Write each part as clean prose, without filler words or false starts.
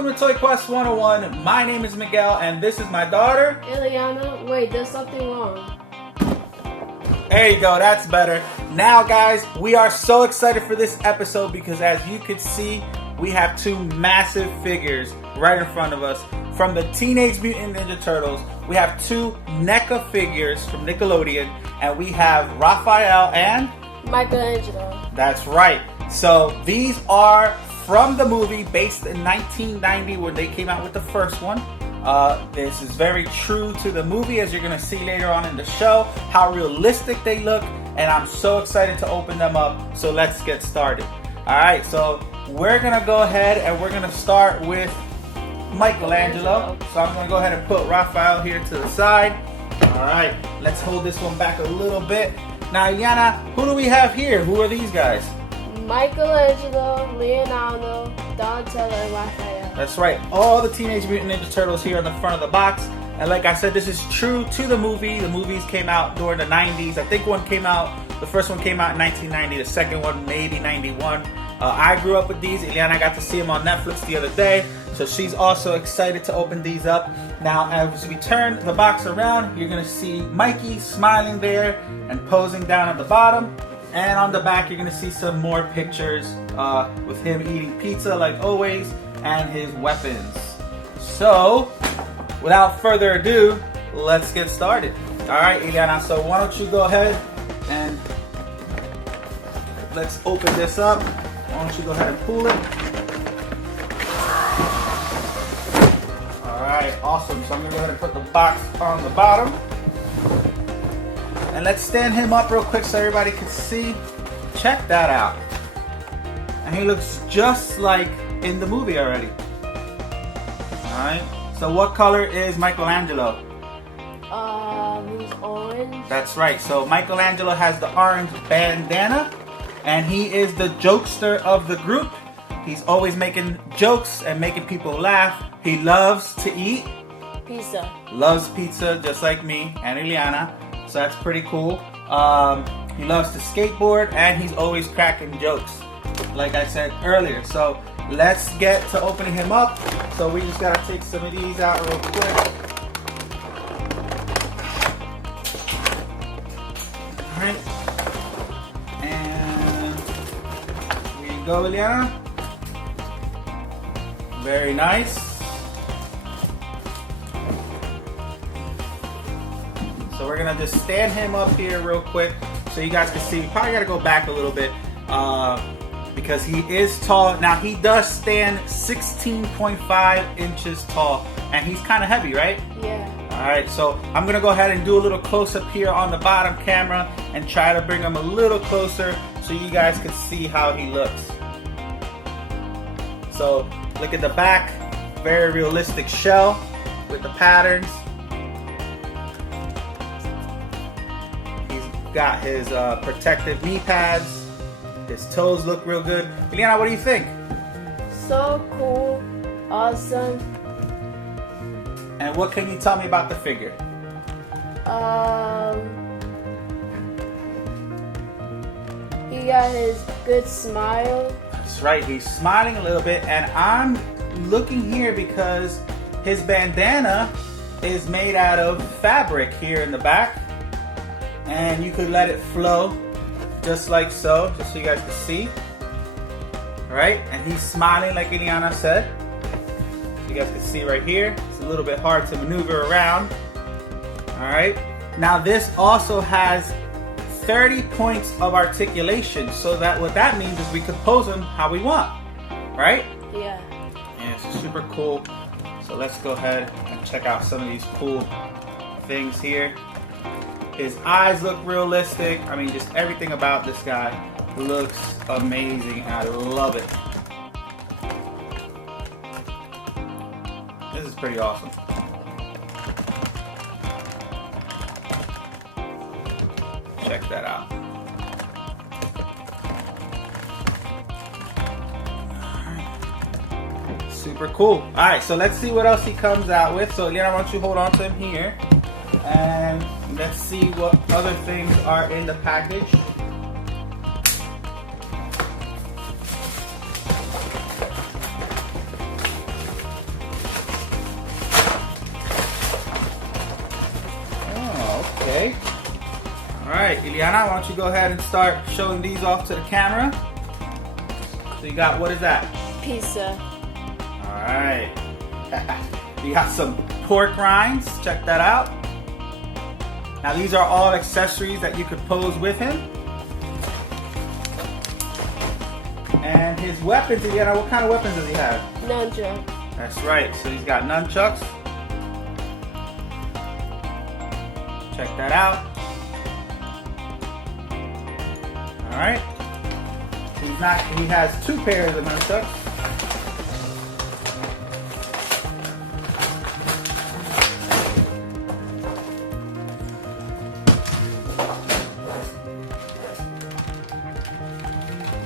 Welcome to Toyquest101. My name is Miguel and this is my daughter, Ileana. Wait, there's something wrong. There you go, that's better. Now guys, we are so excited for this episode because as you can see, we have two massive figures right in front of us. From the Teenage Mutant Ninja Turtles, we have two NECA figures from Nickelodeon, and we have Raphael and Michelangelo. That's right. So these are from the movie based in 1990 when they came out with the first one. This is very true to the movie, as you're going to see later on in the show, how realistic they look, and I'm so excited to open them up. So let's get started. Alright, so we're going to go ahead and we're going to start with Michelangelo. So I'm going to go ahead and put Raphael here to the side. Alright, let's hold this one back a little bit. Now, Ileana, who do we have here? Who are these guys? Michelangelo, Leonardo, Donatello, and Raphael. That's right. All the Teenage Mutant Ninja Turtles here on the front of the box. And like I said, this is true to the movie. The movies came out during the 90s. I think the first one came out in 1990. The second one, maybe 91. I grew up with these. Ileana got to see them on Netflix the other day. So she's also excited to open these up. Now, as we turn the box around, you're going to see Mikey smiling there and posing down at the bottom. And on the back, you're going to see some more pictures with him eating pizza like always and his weapons. So, without further ado, let's get started. Alright, Ileana, so why don't you go ahead and let's open this up. Why don't you go ahead and pull it. Alright, awesome. So I'm going to go ahead and put the box on the bottom. And let's stand him up real quick so everybody can see. Check that out. And he looks just like in the movie already. Alright. So what color is Michelangelo? He's orange. That's right. So Michelangelo has the orange bandana. And he is the jokester of the group. He's always making jokes and making people laugh. He loves to eat. Pizza. Loves pizza just like me and Ileana. So that's pretty cool. He loves to skateboard and he's always cracking jokes, like I said earlier. So let's get to opening him up. So we just gotta take some of these out real quick. Alright. And here you go, Ileana. Very nice. So we're gonna just stand him up here real quick so you guys can see. We probably gotta go back a little bit because he is tall. Now he does stand 16.5 inches tall and he's kind of heavy, right? Yeah. Alright, so I'm gonna go ahead and do a little close up here on the bottom camera and try to bring him a little closer so you guys can see how he looks. So look at the back, very realistic shell with the patterns. Got his protective knee pads. His toes look real good. Ileana, what do you think? So cool. Awesome. And what can you tell me about the figure? He got his good smile. That's right, he's smiling a little bit. And I'm looking here because his bandana is made out of fabric here in the back. And you could let it flow just like so, just so you guys can see. Alright, and he's smiling like Ileana said. You guys can see right here. It's a little bit hard to maneuver around. Alright, now this also has 30 points of articulation. So that what that means is we could pose him how we want. Right? Yeah. And it's super cool. So let's go ahead and check out some of these cool things here. His eyes look realistic. I mean, just everything about this guy looks amazing. I love it. This is pretty awesome. Check that out. Alright. Super cool. Alright, so let's see what else he comes out with. So, Leonard, why don't you hold on to him here? And let's see what other things are in the package. Okay. Alright, Ileana, why don't you go ahead and start showing these off to the camera. So you got, what is that? Pizza. Alright. You got some pork rinds. Check that out. Now these are all accessories that you could pose with him. And his weapons, Ileana, what kind of weapons does he have? Nunchuck. That's right. So he's got nunchucks. Check that out. Alright. He has 2 pairs of nunchucks.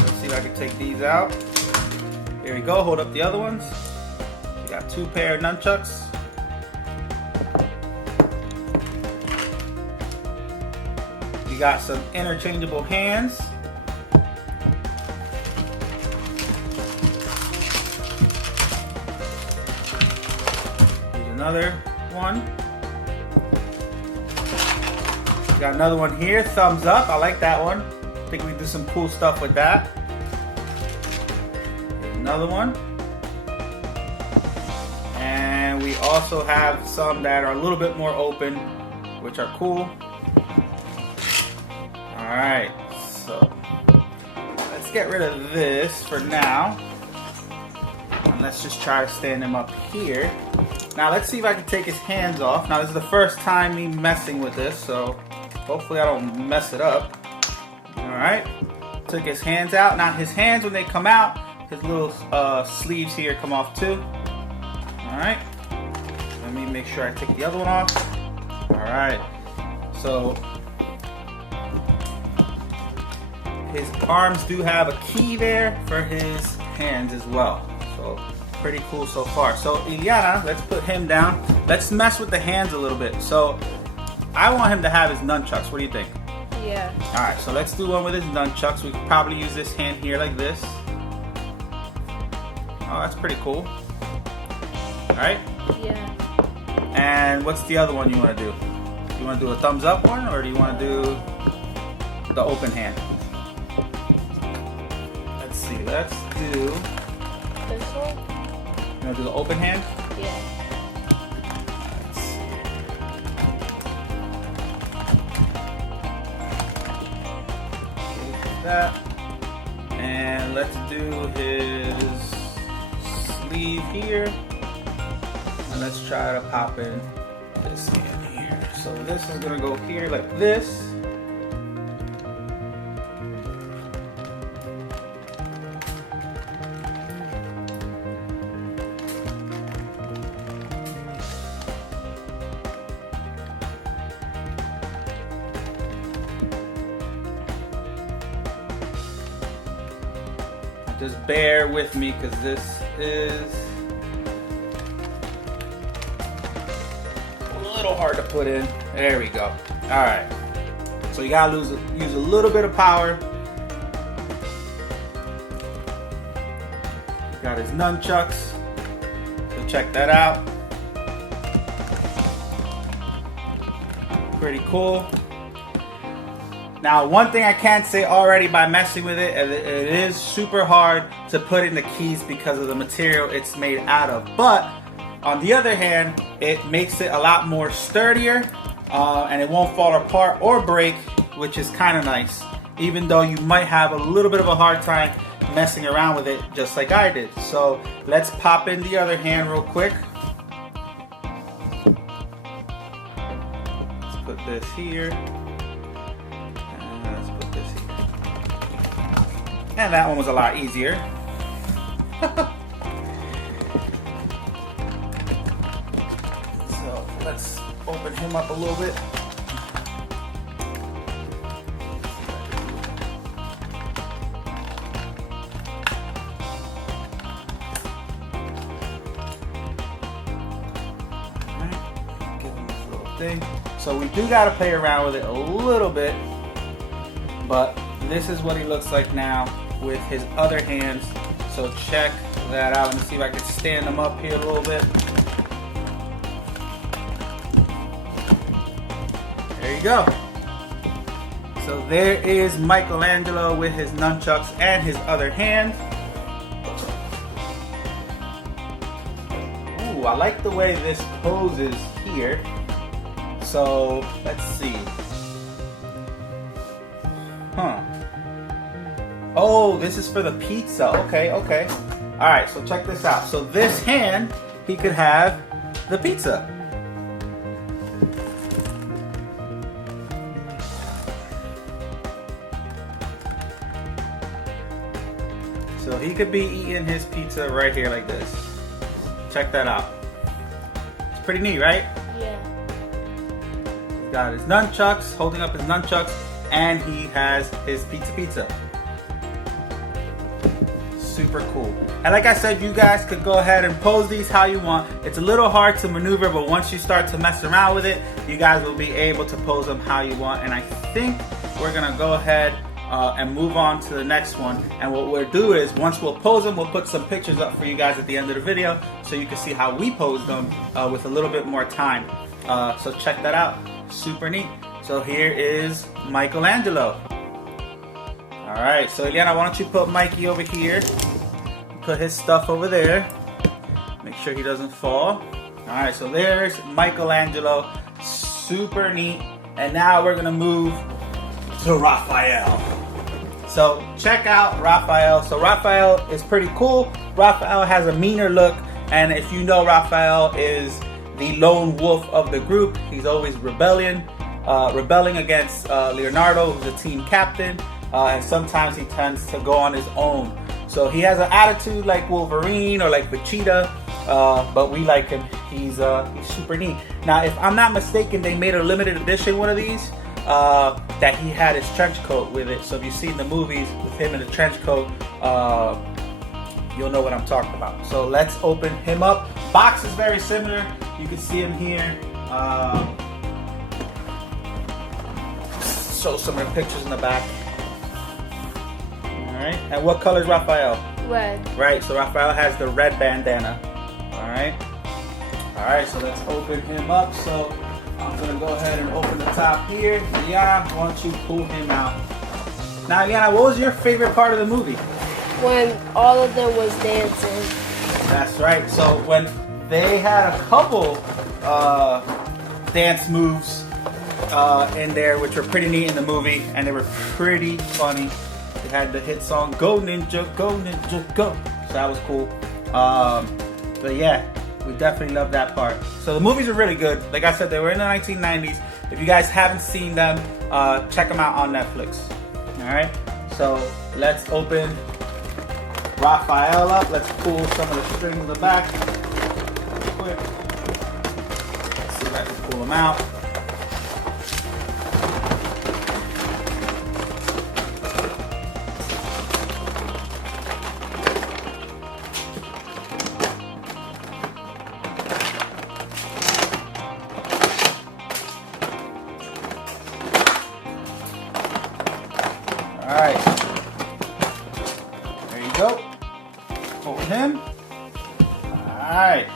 Let's see if I can take these out. Here we go. Hold up the other ones. You got 2 pair of nunchucks. You got some interchangeable hands. Here's another one. Got another one here, thumbs up. I like that one. I think we can do some cool stuff with that. Here's another one. And we also have some that are a little bit more open, which are cool. Alright, so let's get rid of this for now. And let's just try to stand him up here. Now let's see if I can take his hands off. Now this is the first time me messing with this, so hopefully I don't mess it up. Alright, took his hands out. Now his hands, when they come out, his little sleeves here come off too. Alright, let me make sure I take the other one off. Alright, so his arms do have a key there for his hands as well. So pretty cool so far. So Ileana, let's put him down. Let's mess with the hands a little bit. So I want him to have his nunchucks. What do you think? Yeah. Alright, so let's do one with his nunchucks. We could probably use this hand here like this. Oh, that's pretty cool. Alright? Yeah. And what's the other one you want to do? You want to do a thumbs up one, or do you want to do the open hand? Let's see, let's do... This one? You want to do the open hand? Yeah. Let's see. Okay, that. And let's do his sleeve here. And let's try to pop in this hand here. So this is going to go here like this. Just bear with me because this is a little hard to put in. There we go. Alright. So you gotta use a little bit of power. Got his nunchucks. So check that out. Pretty cool. Now, one thing I can't say already by messing with it, it is super hard to put in the keys because of the material it's made out of. But on the other hand, it makes it a lot more sturdier and it won't fall apart or break, which is kind of nice. Even though you might have a little bit of a hard time messing around with it just like I did. So let's pop in the other hand real quick. Let's put this here. And that one was a lot easier. So let's open him up a little bit. Give him this little thing. So we do got to play around with it a little bit, but this is what he looks like now with his other hands. So check that out. Let me see if I can stand him up here a little bit. There you you go. So there is Michelangelo with his nunchucks and his other hand. Ooh, I like the way this poses here. So let's see. Huh. Oh, this is for the pizza. Okay, okay. All right, so check this out. So this hand, he could have the pizza. So he could be eating his pizza right here like this. Check that out. It's pretty neat, right? Yeah. He's got his nunchucks, holding up his nunchucks, and he has his pizza. Super cool. And like I said, you guys could go ahead and pose these how you want. It's a little hard to maneuver, but once you start to mess around with it, you guys will be able to pose them how you want. And I think we're gonna go ahead and move on to the next one. And what we'll do is, once we'll pose them, we'll put some pictures up for you guys at the end of the video so you can see how we pose them with a little bit more time. So check that out. Super neat. So here is Michelangelo. Alright, so Eliana, why don't you put Mikey over here? Put his stuff over there. Make sure he doesn't fall. Alright, so there's Michelangelo. Super neat. And now we're going to move to Raphael. So check out Raphael. So Raphael is pretty cool. Raphael has a meaner look. And if you know, Raphael is the lone wolf of the group. He's always rebelling against Leonardo, who's the team captain. And sometimes he tends to go on his own. So he has an attitude like Wolverine or like Vegeta, but we like him. He's super neat. Now, if I'm not mistaken, they made a limited edition one of these that he had his trench coat with it. So if you've seen the movies with him in the trench coat, you'll know what I'm talking about. So let's open him up. Box is very similar. You can see him here. Show some of the pictures in the back. Alright, and what color is Raphael? Red. Right, so Raphael has the red bandana. Alright. Alright, so let's open him up. So I'm going to go ahead and open the top here. Liana, why don't you pull him out? Now, Liana, what was your favorite part of the movie? When all of them was dancing. That's right. So when they had a couple dance moves in there, which were pretty neat in the movie, and they were pretty funny. They had the hit song "Go Ninja, Go Ninja, Go." So that was cool. But yeah, we definitely love that part. So the movies are really good. Like I said, they were in the 1990s. If you guys haven't seen them, check them out on Netflix. All right. So let's open Raphael up. Let's pull some of the strings in the back. Quick. Let's see if I can pull them out. Alright, there you go. Open him. Alright.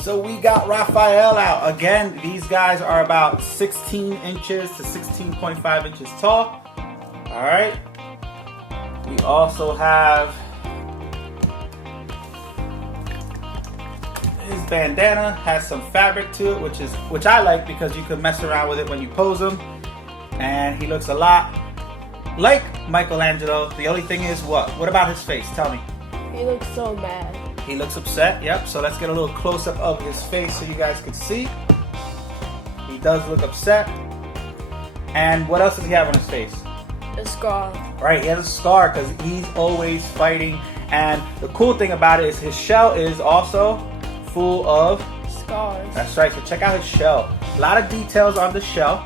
So we got Raphael out. Again, these guys are about 16 inches to 16.5 inches tall. Alright. We also have his bandana, has some fabric to it, which I like because you can mess around with it when you pose him. And he looks a lot like Michelangelo. The only thing is what? What about his face? Tell me. He looks so mad. He looks upset, yep. So let's get a little close-up of his face so you guys can see. He does look upset. And what else does he have on his face? A scar. Right, he has a scar because he's always fighting. And the cool thing about it is his shell is also full of scars. That's right, so check out his shell. A lot of details on the shell,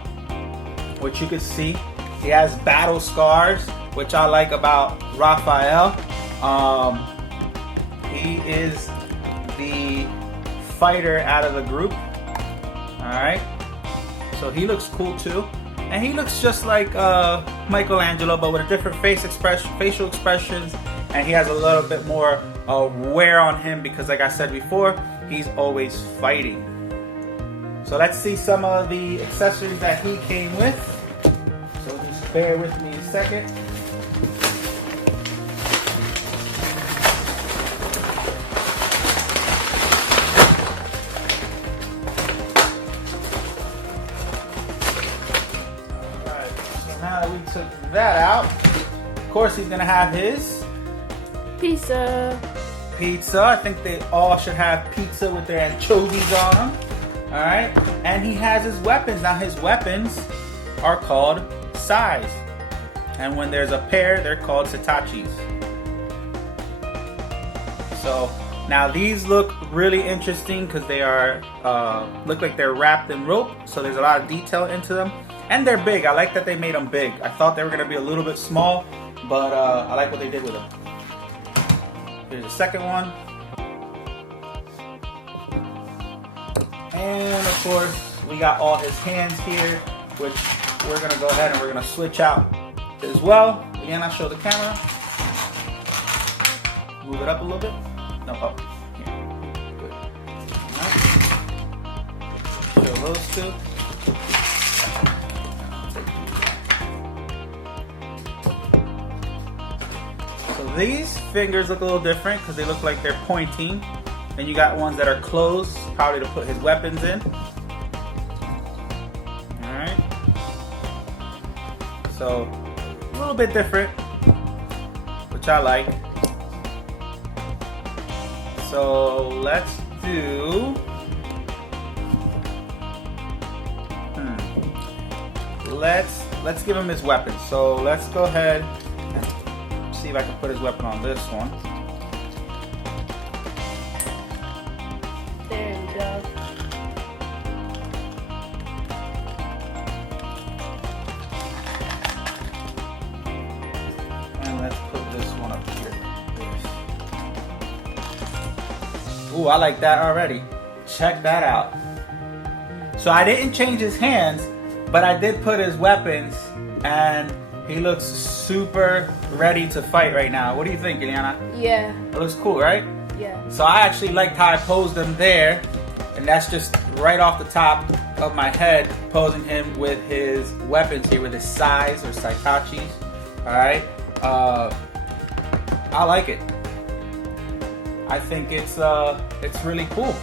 which you can see. He has battle scars, which I like about Raphael. He is the fighter out of the group. Alright. So he looks cool too. And he looks just like Michelangelo, but with a different facial expressions. And he has a little bit more wear on him because, like I said before, he's always fighting. So let's see some of the accessories that he came with. So just bear with me a second. Alright, so now that we took that out, of course he's gonna have his Pizza. I think they all should have pizza with their anchovies on them. Alright, and he has his weapons. Now his weapons are called sais. And when there's a pair, they're called setachis. So now these look really interesting because they are look like they're wrapped in rope. So there's a lot of detail into them. And they're big. I like that they made them big. I thought they were going to be a little bit small, but I like what they did with them. Here's the second one. And of course, we got all his hands here, which we're gonna go ahead and we're gonna switch out as well. Again, I'll show the camera. Move it up a little bit. No, up. Here. Good. All right. Show those two. So these fingers look a little different because they look like they're pointing. And you got ones that are closed, probably to put his weapons in. Alright. So, a little bit different, which I like. So, let's do... Let's give him his weapon. So, let's go ahead and see if I can put his weapon on this one. Ooh, I like that already. Check that out. So I didn't change his hands, but I did put his weapons, and he looks super ready to fight right now. What do you think, Ileana? Yeah. It looks cool, right? Yeah. So I actually liked how I posed him there, and that's just right off the top of my head, posing him with his weapons here, with his sais or saitachis. All right. I like it. I think it's really cool.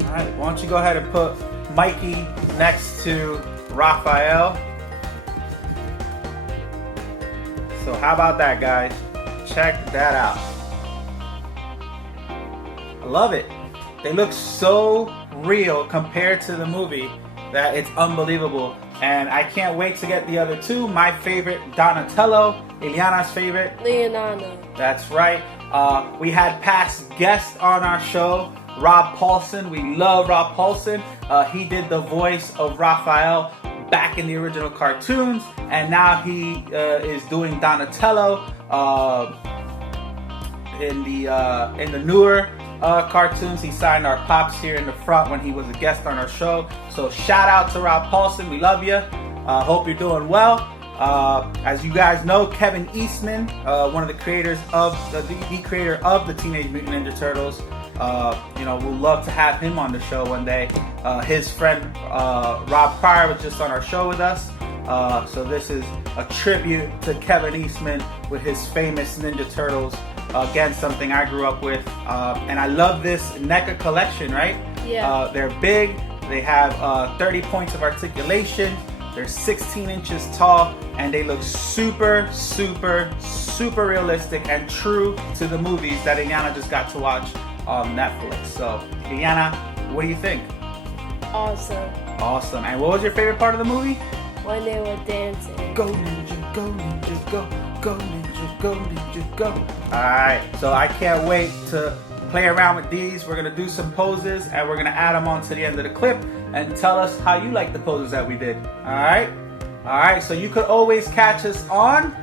Alright, why don't you go ahead and put Mikey next to Raphael. So how about that, guys? Check that out. I love it. They look so real compared to the movie that it's unbelievable. And I can't wait to get the other two. My favorite, Donatello. Ileana's favorite, Leonardo. That's right. We had past guests on our show, Rob Paulson. We love Rob Paulson. He did the voice of Raphael back in the original cartoons, and now he is doing Donatello in the newer cartoons. He signed our pops here in the front when he was a guest on our show. So shout out to Rob Paulson. We love you. Hope you're doing well. As you guys know, Kevin Eastman, one of the creators of the creator of the Teenage Mutant Ninja Turtles, we'll love to have him on the show one day. His friend Rob Pryor was just on our show with us, so this is a tribute to Kevin Eastman with his famous Ninja Turtles. Again, something I grew up with, and I love this NECA collection. Right? Yeah. They're big. They have 30 points of articulation. They're 16 inches tall, and they look super, super, super realistic and true to the movies that Ileana just got to watch on Netflix. So, Ileana, what do you think? Awesome. Awesome. And what was your favorite part of the movie? When they were dancing. Go ninja, go ninja, go. Go ninja, go ninja, go. Alright, so I can't wait to play around with these. We're going to do some poses, and we're going to add them on to the end of the clip and tell us how you like the poses that we did. Alright? Alright, so you could always catch us on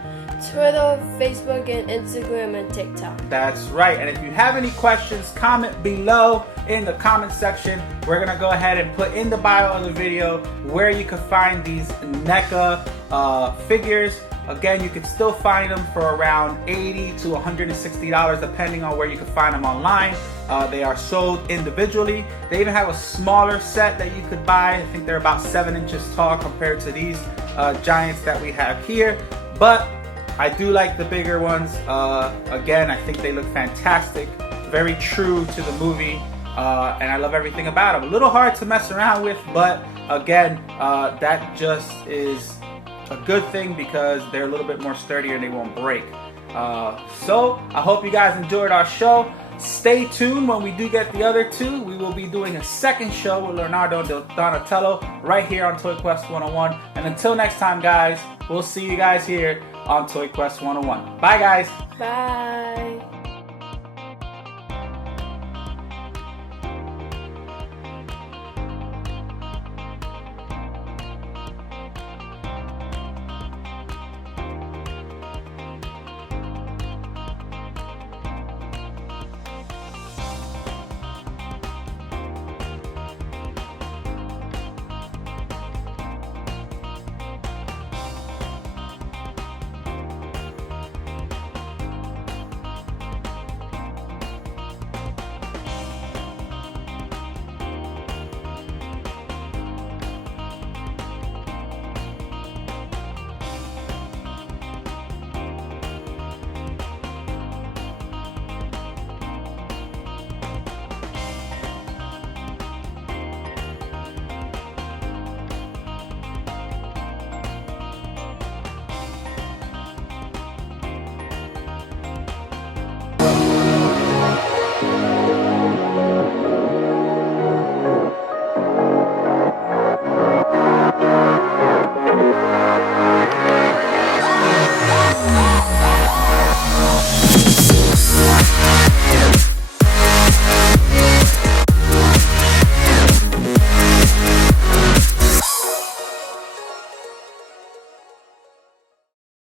Twitter, Facebook, and Instagram, and TikTok. That's right. And if you have any questions, comment below in the comment section. We're going to go ahead and put in the bio of the video where you can find these NECA figures. Again, you can still find them for around $80 to $160 depending on where you can find them online. They are sold individually. They even have a smaller set that you could buy. I think they're about 7 inches tall compared to these giants that we have here. But I do like the bigger ones. Again, I think they look fantastic. Very true to the movie. And I love everything about them. A little hard to mess around with, but again, that just is a good thing because they're a little bit more sturdier and they won't break. So I hope you guys enjoyed our show. Stay tuned when we do get the other two. We will be doing a second show with Leonardo Donatello right here on Toyquest 101. And until next time, guys, we'll see you guys here on Toyquest 101. Bye, guys. Bye.